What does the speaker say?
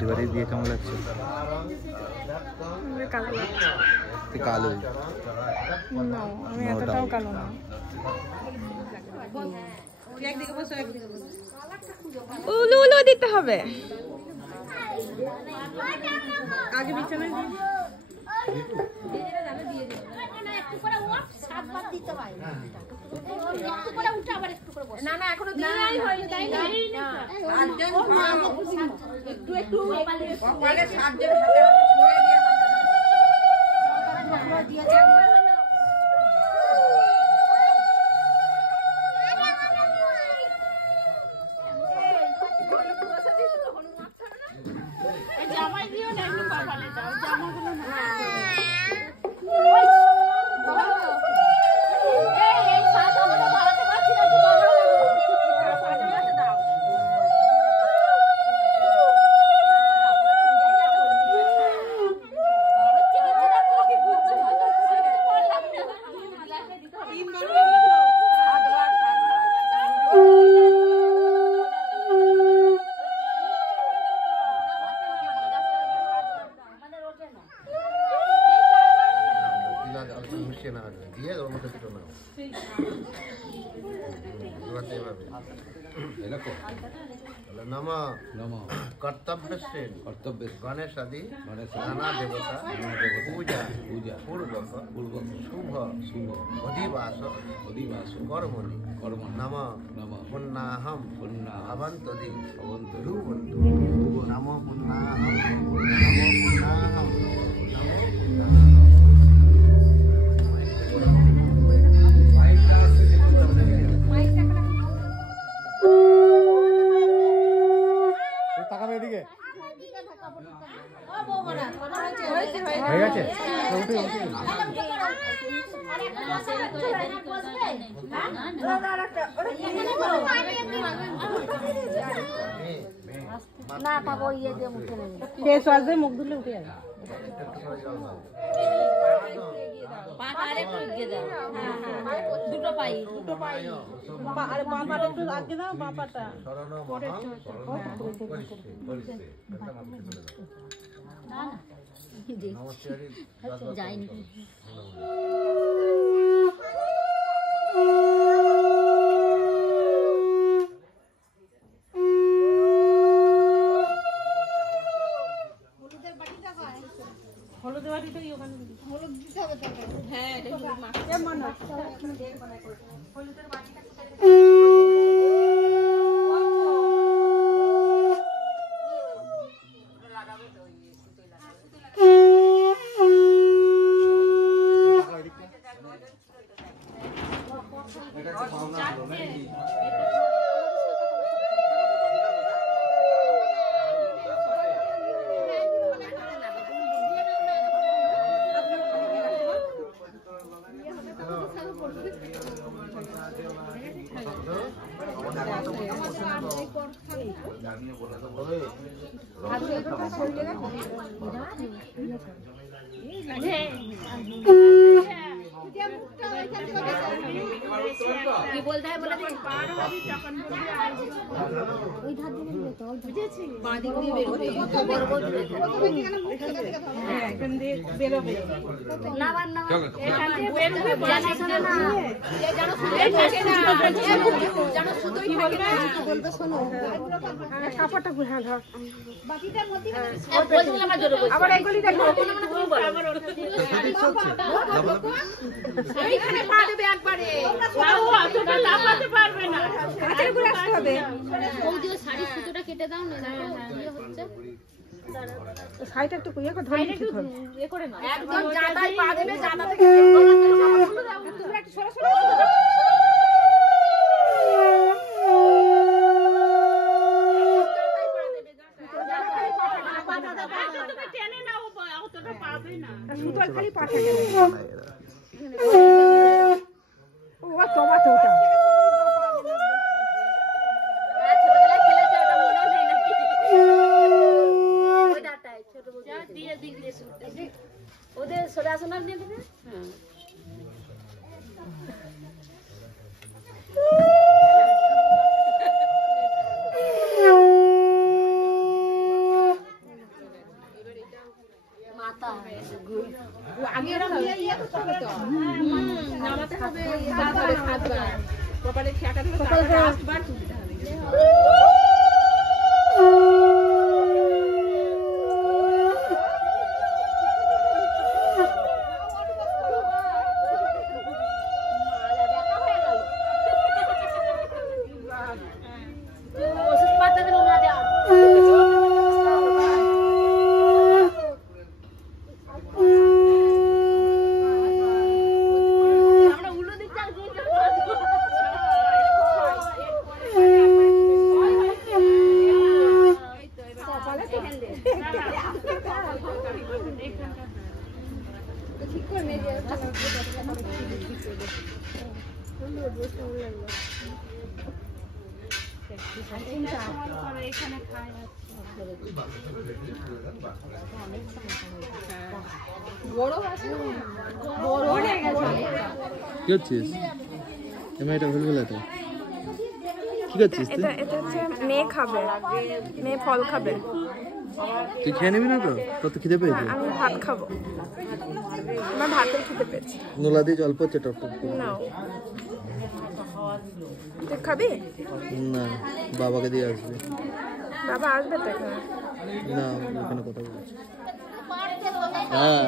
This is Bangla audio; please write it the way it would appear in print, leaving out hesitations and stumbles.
প্রতিবারই দিয়ে কেমন লাগছে? কালো না, আমি এতটাও কালো না। উলু উলু দিতে হবে আগে বিছানায় দিই। না না এখনো দিই হয়নি তাই না একটু একটু কপালে 7 জন হাতে হাতে ছুঁয়ে দিয়ে জামাই দিও না একটু কপালে দাও জামাগুলো না এই সাতগুলো ভাড়াতে পাচ্ছি না একটু দাও कर्तव्य गणेश आदि नाना देवता पूजा पूर्वक शुभ अधिवास कर्मणि नम पुन्नाहम अवंतदि नमो पुन्नाहम না পাবো ইয়ে দিয়ে মুখে নেই ফেস ওয়াশ দিয়ে মুখ ধুলে উঠে যাবে পাটা আরেকটু এগিয়ে দাও দুটো পাই আরে বাঁ পাটা একটু আগে দাও বাঁ পাটা না না যাইনি হলুদের বাটিটা কি ওখানে হলুদ দিতে হবে তো হ্যাঁ এটা কেমন আছে হলুদের বাটিটা লাগাবে তো এই সুতোই লাগাবে কি বলতে হয় বলে ওই ধার দিয়ে তো বুঝেছি বাঁ দিক দিয়ে বের হবে হ্যাঁ এখান দিয়ে বের হবে না না এখান দিয়ে বের হবে জানা শোনা না জানো সুতোই থাকে না জানো সুতোই থাকে না বলতে শোনো কাপড়টা ঘুরে ধর বাকিটার মধ্যে বলছিলাম আমার জোরে বলছি আবার এইগুলি দেখো আবার এইখানে পা দেবে একবারে নাও অতটা চাপাতে পারবে না কাছের ঘুরে আসতে হবে বৌদি শাড়ি সুতোটা কেটে দাও না কি হচ্ছে সাইডটা একটু ইয়ে করে ধরে ঠিক হবে ইয়ে করে না একদম জাদাই পা দেবে জাদা থেকে তোমরা একটু সরে সরে সুতোর খালি পাঠা গেল ও তোমার তো ওটা ছোটবেলায় খেলেছে ওটা মনে নেই নাকি ওই ডাটায় ছোট যা দিয়ে দিক দিয়ে ওদের সরে আসো না নিয়ে দেবে হ্যাঁ আগে এরকম ইয়ে করতে হবে তো নামাতে হবে সাতবার কপালে ঠেকা দেবে তারপরে আটবার তুলতে হবে কি করছিস এটা ভুলগুলো তো কি করছিস তুই? এটা হচ্ছে মেয়ে খাবে, মেয়ে ফল খাবে। তুই খেয়ে নিবি না তো? কত খিদে পেয়েছে? আমি ভাত খাবো, আমার ভাতের খেতে পেয়েছে। নোলা দিয়ে জল পড়ছে টপ টপ করে। না তুই খাবি? না, বাবাকে দিয়ে আসবে। বাবা আসবে তো এখানে? না, ওখানে কথা বলছে। হ্যাঁ